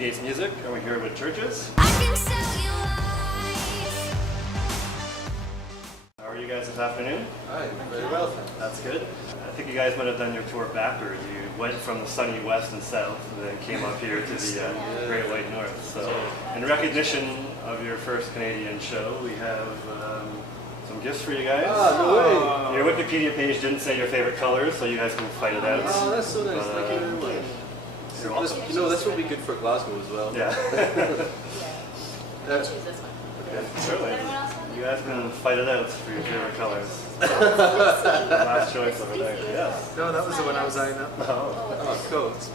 PeteHatesMusic, and we're here with CHVRCHES. How are you guys this afternoon? Hi, very well, thanks. That's good. I think you guys might have done your tour backwards. You went from the sunny west and south, and then came up here to the Great White North. So, in recognition of your first Canadian show, we have some gifts for you guys. No way! Your Wikipedia page didn't say your favorite colors, so you guys can fight it out. Oh, that's so nice. Thank you very much. You're welcome. You know, this will be good for Glasgow as well. Yeah. Choose this one. Okay. Certainly. Anyone else want You guys can fight it out for your favorite colors. it? Last choice over there. Yes. No, that was the one I was eyeing up. Oh. Oh, cool. It's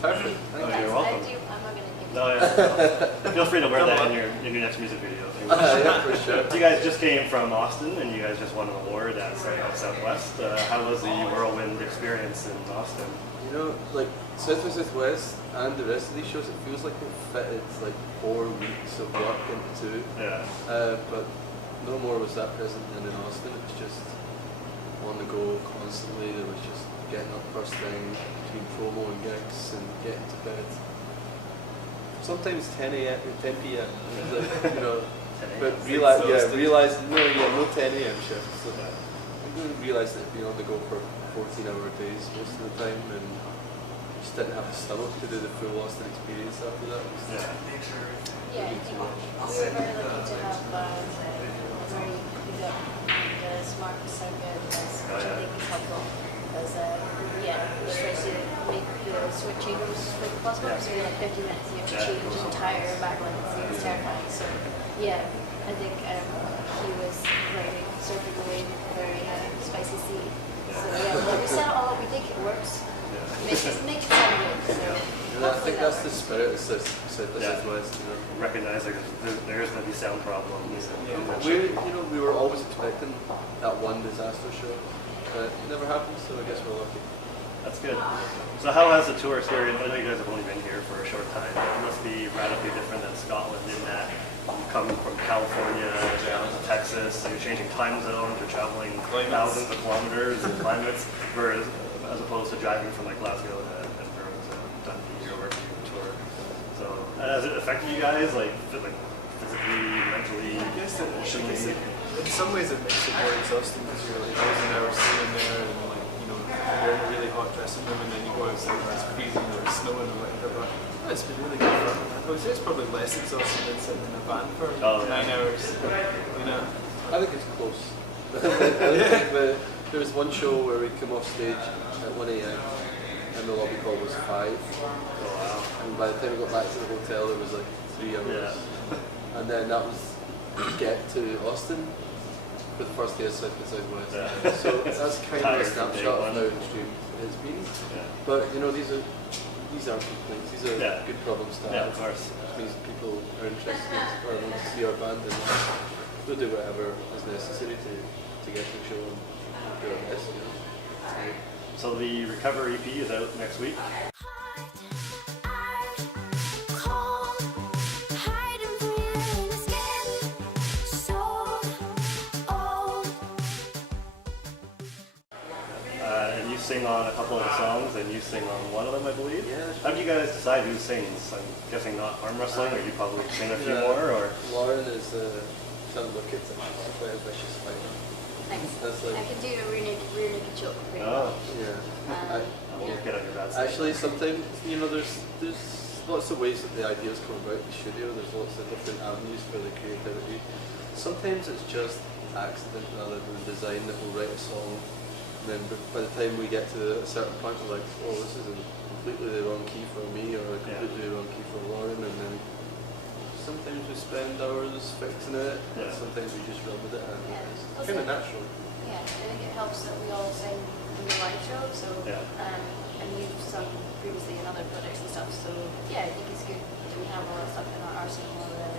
perfect. Oh, Thank you. you're welcome. I'm not going to give you. No, yeah. Feel free to wear that in your next music video if you wish. Yeah, for sure. You guys just came from Austin and you guys just won an award at Southwest. How was the whirlwind experience in Austin? You know, like South by Southwest and the rest of these shows, it feels like they fitted like 4 weeks of work into 2. Yeah. But no more was that present than in Austin. It was just on the go constantly. There was just getting up first thing between promo and gigs and getting to bed. Sometimes 10 a.m. 10 p.m. Like, you know, but realized no 10 a.m. shifts. So I didn't realize that being on the go for 14-hour days most of the time, and just didn't have the stomach to do the full Austin experience after that. Yeah. Yeah, we were very lucky to have very good and smart circuit, which I think is helpful. Because, we try to make the switching for the bus stops, so like 50 minutes you have to change the entire backline, so it's terrifying. So, yeah, I think he was very surfing away very spicy sea. So, yeah, when we set it all up, we think it works. Make it sound good. So, And I think that's the spirit of South by Southwest. You know. Recognizing there's going to be sound problems. We were always expecting that one disaster show. It never happened, so I guess we're lucky. That's good. So how has the tour experience, I know you guys have only been here for a short time, it must be radically different than Scotland in that you come from California down to Texas, so you're changing time zones, you're traveling thousands of kilometers and climates, as opposed to driving from like Glasgow to Edinburgh to Dundee or wherever you tour. So has it affected you guys, like physically, mentally, emotionally? In some ways it makes it more exhausting because you're like hours and hours sitting there and like, you know, you're in a really hot dressing room and then you go outside and it's freezing or it's snowing or whatever, but it's been really good fun. I would say it's probably less exhausting than sitting in a van for 9 hours, you know. I think it's close. There was one show where we come off stage at 1 a.m. and the lobby call was 5. Oh, wow. And by the time we got back to the hotel, it was like 3 hours. Yeah. And then that was get to Austin for the first day of South by Southwest. Yeah. So that's kind of a snapshot of how extreme it has been. Yeah. But you know, these aren't complaints. These are good problems to have. Yeah, of course. Which means people are interested or want to see our band, and we'll do whatever is necessary to get to the show and do our best. You know. So the Recover EP is out next week. And you sing on a couple of the songs, and you sing on one of them, I believe. Yeah. How do you guys decide who sings? I'm guessing not arm wrestling, or you probably sing a few more, or? Lauren is some look at she's quite a vicious fighter. thanks. That's like, I can do a rear naked choke pretty Oh, well. yeah. I won't get on your bad side. Actually, sometimes, you know, there's lots of ways that the ideas come about in the studio. There's lots of different avenues for the creativity. Sometimes it's just accident rather than design that will write a song. And then by the time we get to a certain point, we're like, oh, this is completely the wrong key for me, or completely the wrong key for Lauren. And then sometimes we spend hours fixing it, and sometimes we just run with it, and it's kind of natural. Yeah, I think it helps that we all sing in the live show, so and you've sung previously in other projects and stuff, so yeah, I think it's good that we have all that stuff in our arsenal or whatever,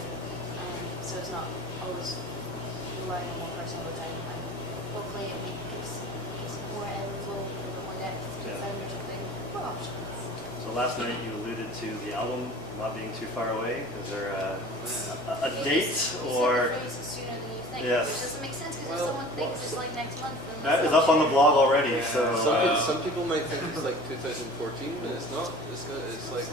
so it's not always relying on one person all the time, and hopefully it gives more ebb and flow, a little bit more depth to the sound or something, more options. So last night you alluded to the album not being too far away. Is there a date or? Sooner than you think, Yes. which doesn't make sense because if someone thinks it's like next month, then That is up on the blog already. So some people might think it's like 2014, but it's not. It's like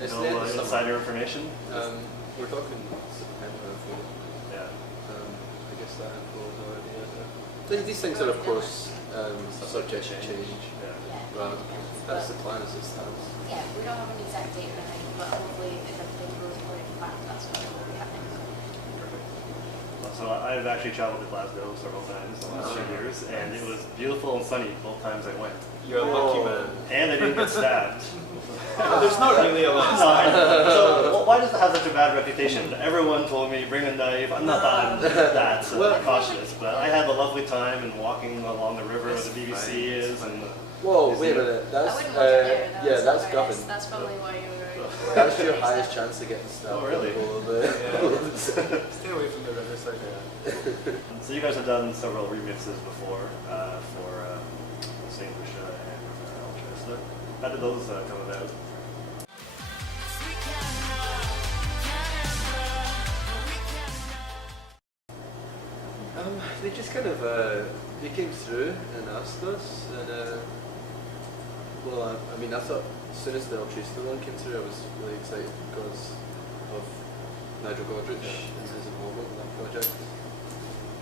It's No the end of summer. insider information? We're talking September, I think. Yeah. I guess that info is already out there. These things are, of course, subject to change. Yeah. But that's the plan as it stands. Yeah, we don't have an exact date or anything, but hopefully if everything goes according to plan, that's what will be happening. Perfect. Well, so I've actually traveled to Glasgow several times in the last few years, and it was beautiful and sunny both times I went. You're a lucky man. And I didn't get stabbed. There's not really a lot. So why does it have such a bad reputation? Everyone told me bring a knife. I'm not that cautious, but I had a lovely time and walking along the river where the BBC is. And whoa, wait a minute. I That's wouldn't want you there. yeah, that's Govan. That's probably why you were. That's your highest chance of getting stabbed. Oh, really? Stay away from the riverside. So you guys have done several remixes before for St. Lucia and Alchester. How did those come about? They just kind of they came through and asked us, and well, I mean, I thought as soon as the Alchester one came through, I was really excited because of Nigel Godrich and his involvement in that project.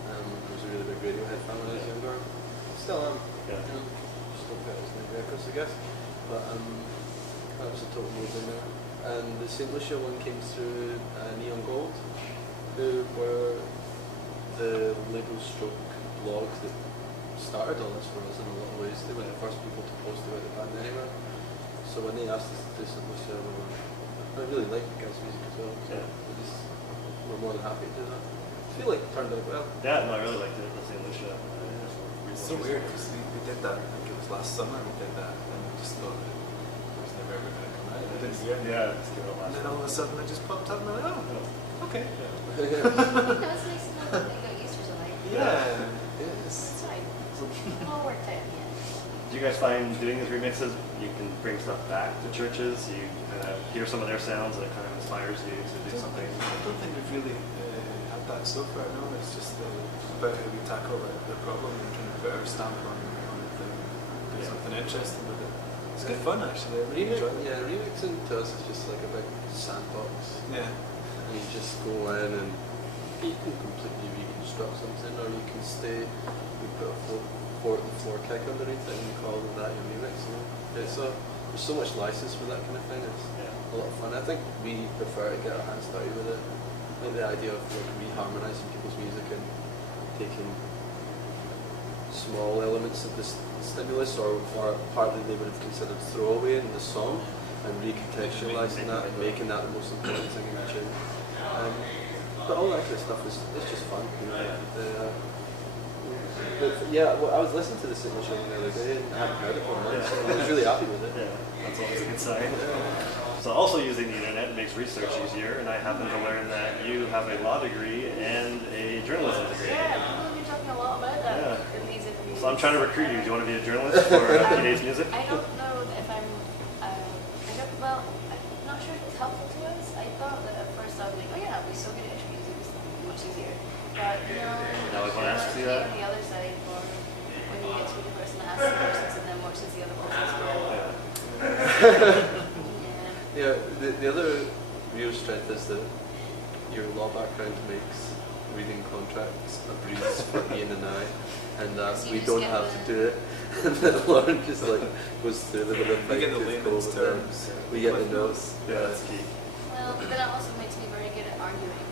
I was a really big Radiohead fan when I was younger. Still am. Yeah. You know, just don't get as many records, I guess. But that was a total movie there. And the St. Lucia one came through Neon Gold, who were the label stroke blog that started all this for us in a lot of ways. They were the first people to post about the band anywhere. So when they asked us to do St. Lucia, I really liked the guys' music as well. So we're more than happy to do that. I feel like it turned out well. Yeah, no, I really liked it, the St. Lucia. It's so weird because we did that, I think it was last summer we did that, and we just thought that it was never ever going to come out. I didn't hear anything. Yeah, it's good. And then all of a sudden it just popped up and I'm like, oh, okay. No, it's nice to know that they got used to something. Yeah. It's fine. It all worked out in the end. Do you guys find doing these remixes, you can bring stuff back to churches? You kind of hear some of their sounds and it kind of inspires you to do something? I don't think we've really had that so far, no. It's just about how we tackle the problem and kind of put our stamp on it and do something interesting with it. It's good fun actually. I really enjoy it. Remixing to us is just like a big sandbox. Yeah. You just go in and you can completely reconstruct something, or you can stay, you put a floor kick underneath it and you call that your remix. You know? There's so much license for that kind of thing. It's a lot of fun. I think we prefer to get our hands dirty with it. I think the idea of like reharmonizing people's music and taking small elements of the stimulus or part that they would have considered throwaway in the song and recontextualizing that and making that the most important thing in the tune. But all that kind of stuff is just fun. You know? Well, I was listening to the St. Lucia the other day and I hadn't heard it for months, so I was really happy with it. Yeah, that's always a good sign. So also using the internet makes research easier, and I happen to learn that you have a law degree and a journalism degree. Yeah, we've been talking a lot about that in these interviews. So I'm trying to recruit you. Do you want to be a journalist for PeteHatesMusic? I don't know if I'm, I'm not sure if it's helpful to us. I thought that at first I was like, oh yeah, it'd be so good at interviews, it was much easier. But Now I want to ask you that. On the other side, or when you get to be the person that asks the questions and then watches the other person's Yeah, the other real strength is that your law background makes reading contracts a breeze for Iain and I, and that So we you don't just have get to do it. And then Lauren just like goes through the bit of We get the layman's terms. We get the notes. Yeah, that's key. Well, but that also makes me very good at arguing.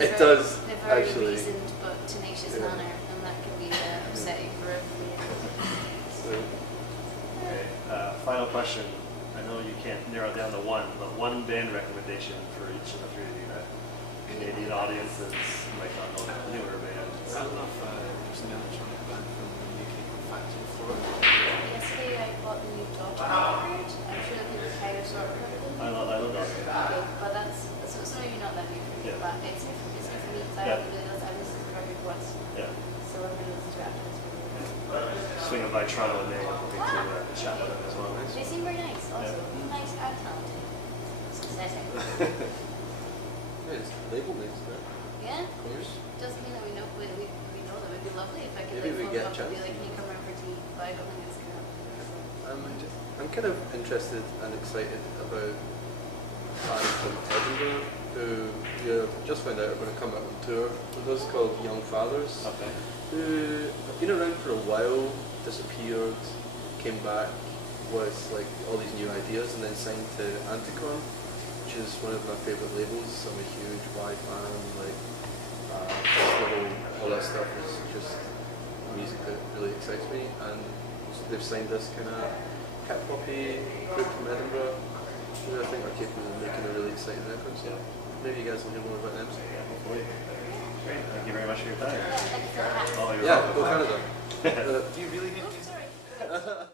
It does, In a very actually. reasoned but tenacious manner, and that can be upsetting for everybody. So, Okay. Final question. I know you can't narrow it down to one, but one band recommendation for each of the three of you that Canadian audiences might not know newer bands. I don't know if there's an electronic band from the UK called Factory Floor. Yesterday I bought the new Dodge record. I'm sure that people kind of sort of heard of them. I love that. Okay, but it's maybe not that new for me, Yeah. but it's new for me because I listened to the record once, Yeah. so I'm going to listen to it after this video. Swinging by Toronto in May, hoping to chat with them as well. They seem very nice also. Nice and talented. It's exciting. yeah, it's label names there. Yeah? Of course. Doesn't mean that we know them. It'd be lovely if I could Maybe we phone get them a up and be chance. like, can you come around for tea? But I don't think it's going to happen. I'm kind of interested and excited about band from Edinburgh who just found out are going to come out on tour with us called Young Fathers. Okay. Who have been around for a while, disappeared, came back with like all these new ideas, and then signed to Anticon, which is one of my favourite labels. I'm a huge Y fan. Like all that stuff is just music that really excites me, and they've signed this kind of hip hoppy group from Edinburgh, who I think are capable of making a really exciting record. So maybe you guys will hear more about them. Hopefully. Great. Thank you very much for your time. Thank you for the hat. Oh, you're Yeah, welcome. go Canada. Do you really need these? Sorry.